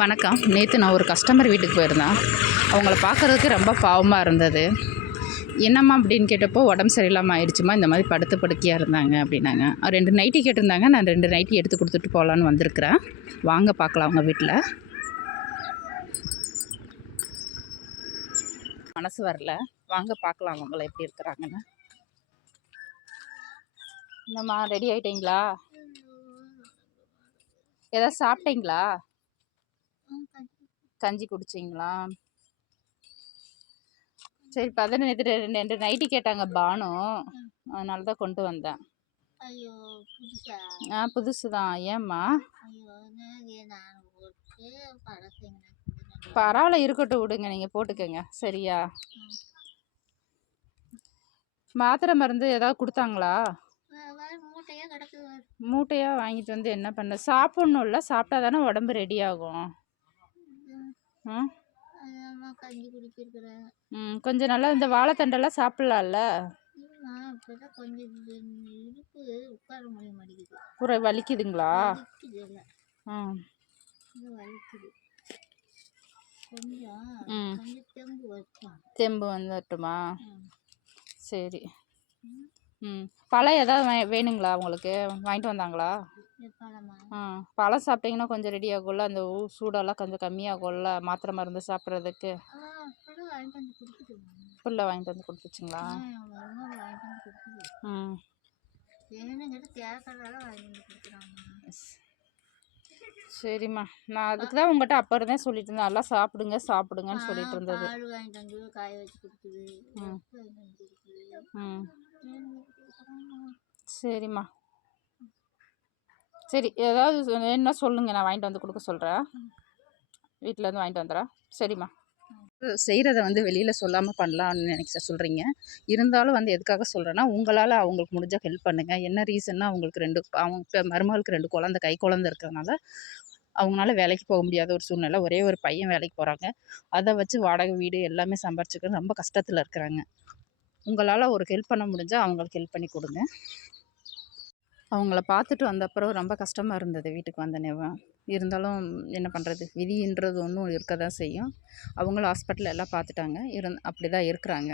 வணக்கம். நேற்று நான் ஒரு கஸ்டமர் வீட்டுக்கு போயிருந்தேன். அவங்கள பார்க்குறதுக்கு ரொம்ப பாவமாக இருந்தது. என்னம்மா அப்படின்னு கேட்டப்போ உடம்பு சரியில்லாமல் ஆயிடுச்சுமா? இந்த மாதிரி படுத்து படுக்கையாக இருந்தாங்க அப்படின்னாங்க. அவர் ரெண்டு நைட்டி கேட்டிருந்தாங்க. நான் ரெண்டு நைட்டி எடுத்து கொடுத்துட்டு போகலான்னு வந்திருக்கிறேன். வாங்க பார்க்கலாம் அவங்க வீட்டில் மனசு வரல. வாங்க பார்க்கலாம் அவங்கள எப்படி இருக்கிறாங்கன்னு. என்னம்மா ரெடி ஆகிட்டீங்களா ஏதாவது சாப்பிட்டீங்களா? கஞ்சி. குடிச்சிங்களா? சரி பதினெட்டு ரெண்டு ரெண்டு நைட்டி கேட்டாங்க பானு. அதனால தான் கொண்டு வந்தேன். ஐயோ புதுசா? ஆ புதுசு தான் ஏம்மா பரவாயில்ல இருக்கட்டும் விடுங்க. நீங்கள் போட்டுக்கோங்க. சரியா? மாத்திரை மருந்து ஏதாவது கொடுத்தாங்களா. மூட்டையாக வாங்கிட்டு வந்து என்ன பண்ண? சாப்பிட்ணும்ல. சாப்பிட்டா தானே உடம்பு ரெடி ஆகும். கஞ்சி குடிச்சிருக்கிறேன் ம் கொஞ்சம் நல்லா இந்த வாழைத்தண்டெல்லாம் சாப்பிட்லாம்ல? கொஞ்சம் உட்கார முடிய மாட்டேங்குது. வலிக்குதுங்களா? இது வலிக்குது. தெம்பு வந்துட்டுமா. சரி. ம். பழம் ஏதாவது வேணுங்களா உங்களுக்கு? வாங்கிட்டு வந்தாங்களா? பழமா சாப்பிட்டீங்கன்னா கொஞ்சம் ரெடி ஆகும்ல? அந்த சூடெல்லாம் கொஞ்சம் கம்மியாகும்ல? மாத்திரை மருந்து சாப்பிட்றதுக்கு. புல்ல வாங்கிட்டு வந்து கொடுத்துச்சிங்களா ம் சரிம்மா. நான் அதுக்கு தான் உங்கள்கிட்ட அப்போ இருந்தே சொல்லிட்டு இருந்தேன். நல்லா சாப்பிடுங்க சாப்பிடுங்கன்னு சொல்லிட்டு இருந்தது. ம். சரிம்மா. சரி ஏதாவது என்ன சொல்லுங்கள் நான் வாங்கிட்டு வந்து கொடுக்க சொல்கிறேன் வீட்டிலேருந்து வாங்கிட்டு வந்துடுறேன். சரிம்மா. செய்கிறத வந்து வெளியில் சொல்லாமல் பண்ணலாம்னு நினைக்க சொல்கிறீங்க இருந்தாலும் வந்து எதுக்காக சொல்கிறேன்னா உங்களால் அவங்களுக்கு முடிஞ்சால் ஹெல்ப் பண்ணுங்கள் என்ன ரீசன்னா அவங்களுக்கு ரெண்டு அவங்க மருமகளுக்கு ரெண்டு குழந்த கை குழந்த இருக்கிறதுனால அவங்களால வேலைக்கு போக முடியாத ஒரு சூழ்நிலை ஒரே ஒரு பையன் வேலைக்கு போகிறாங்க அதை வச்சு வாடகை வீடு எல்லாமே சம்பாரிச்சுக்கிறது ரொம்ப கஷ்டத்தில் இருக்கிறாங்க. உங்களால் ஒரு ஹெல்ப் பண்ண முடிஞ்சால் அவங்களுக்கு ஹெல்ப் பண்ணி கொடுங்க. அவங்கள பார்த்துட்டு வந்த அப்புறம் ரொம்ப கஷ்டமாக இருந்தது வீட்டுக்கு வந்தனேவன் இருந்தாலும் என்ன பண்ணுறது விதின்றது ஒன்றும் இருக்க தான் செய்யும். அவங்களும் ஹாஸ்பிட்டலில் எல்லாம் பார்த்துட்டாங்க. இருந் அப்படி தான் இருக்கிறாங்க.